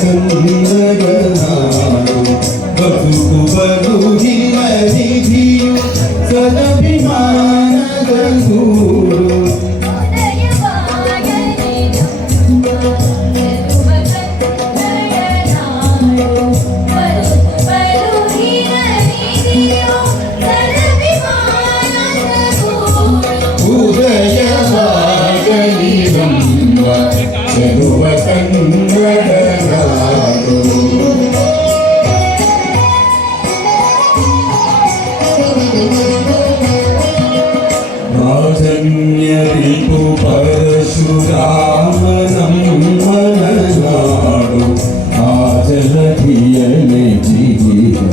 ಕನ್ನಡನಾಡು ಬದುಕು ಬದುಕಿನ ನಿಧಿಯು ಸದಭಿಮಾನದ ಗೂಡು ಚೆಲುವ ಕನ್ನಡನಾಡು ರಾಜನ್ಯರಿಪು ಪರಶುರಾಮನಮ್ಮನ ನಾಡು ಆ ಜಲಧಿಯನೆ ಜೀವ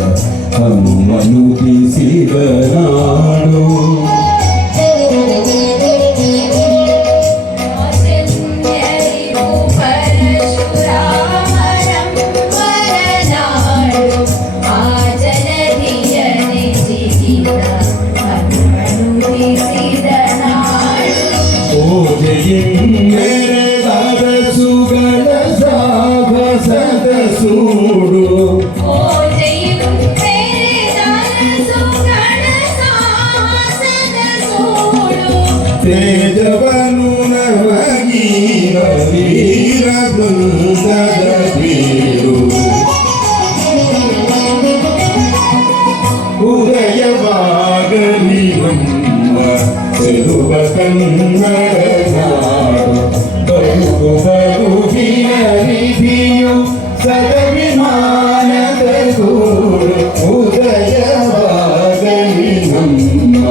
ಹನುಮನು ಬಿಸಿದ ನಾಡು ಸುಗಲ ಸಾಹಸದ ಸೂಡು ತೇಜವನು ನವಗೀರ ವೀರ ಬೃಂದದ ಬೀರು ಉದಯವಾಗಲಿ ನಮ್ಮ ಚೆಲುವ ಕನ್ನಡನಾಡು ಬದುಕು ಬದುಕಿನ ನಿಧಿಯು ಸದಭಿಮಾನದ ಗೂಡು ಉದಯವಾಗಲಿ ನಮ್ಮ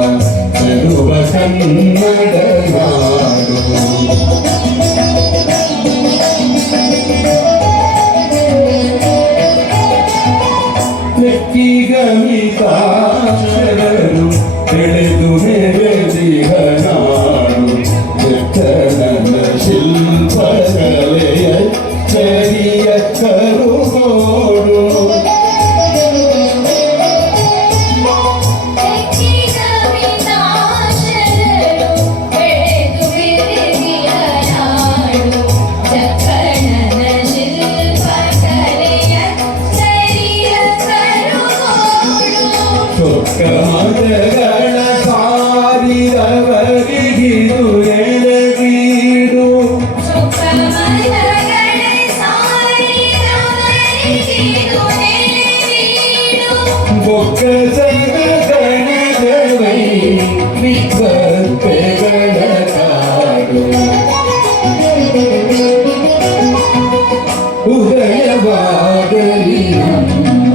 ಚೆಲುವ ಕನ್ನಡನಾಡು ಲೆಕ್ಕಿಗಮಿತಾಕ್ಷರರು ತಿಳಿದು ನೆರೆದಿಹ ನಾಡು ಜಗನ್ನ ಶಿಲ್ಪಕಲೆಯ ಚರಿಯ ಕರುಗೋಡು ಚೊಕ್ಕಮಗಳ ಸಾರಿದವರಿಗಿದು ಎಡಗೀಡು ಬೊಕ್ಕ ಜನಗಣಗವೈ ವಿಪತ್ತೆಗಳ ಕಾಡು ಉದಯವಾಗಲಿ ನಮ್ಮ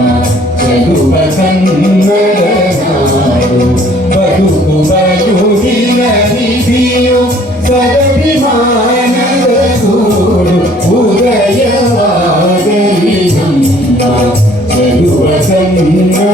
ಚೆಲುವ ಕನ್ನಡನಾಡು ಬದುಕು ಬದುಕಿನ ನಿಧಿಯು ಸದಭಿಮಾನದ ಗೂಡು ಉದಯವಾಗಲಿ ನಮ್ಮ ಚೆಲುವ ಕನ್ನಡನಾಡು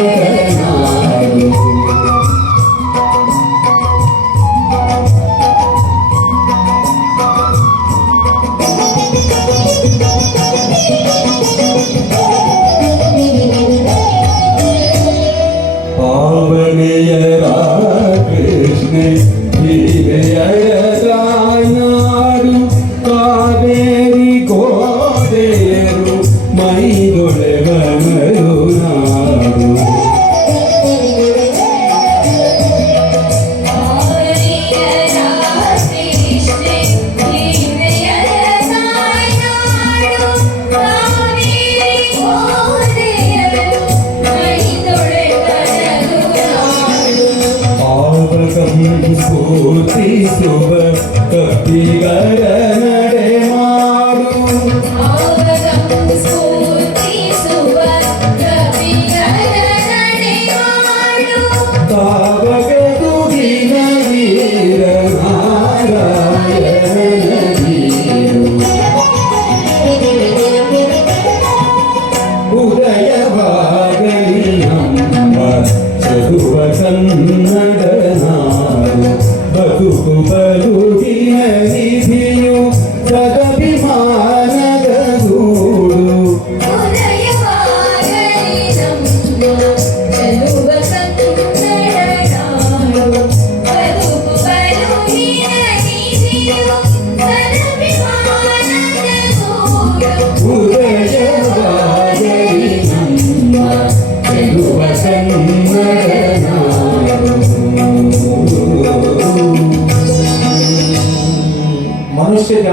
ಪಾವನೆಯರ ಕೃಷ್ಣ ಹಿರಿಯರ ನಾಡು ಕಾವೇರಿ ಗೋಡೆಯರು ಮೈದೊಳೆಗನರು ನಾಡು ಸ್ಫೂರ್ತಿಸುವ ಕಪಿಗರ ನಡೆ ಮಾಡು ಕಾವಗದುಗಿನ ವೀರ ನಾರಾಯಣ ಉದಯವಾಗಲಿ ನಮ್ಮ ಚೆಲುವ ಕನ್ನಡನಾಡು ಬದುಕು ಬದುಕಿನ ನಿಧಿಯು ಸದಭಿಮಾನದ ಗೂಡು ಉದಯ ಸಂಸ್ಕೃತಿ